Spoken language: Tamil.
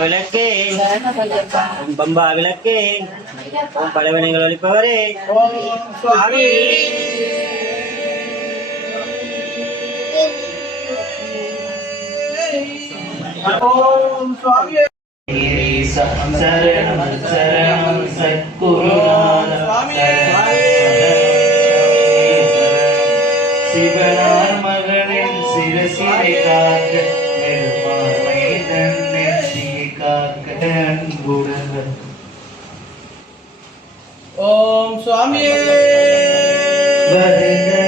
விளக்கே ஓம் பம்பா விளக்கே ஓம் ஒழிப்பவரே ஓம் சுவாமி ஓம் சுவாமி சரணம் சரணம் சத்குருநாத சிவனார் மகனின் சிரசினை காக்க. தன்னை காக்க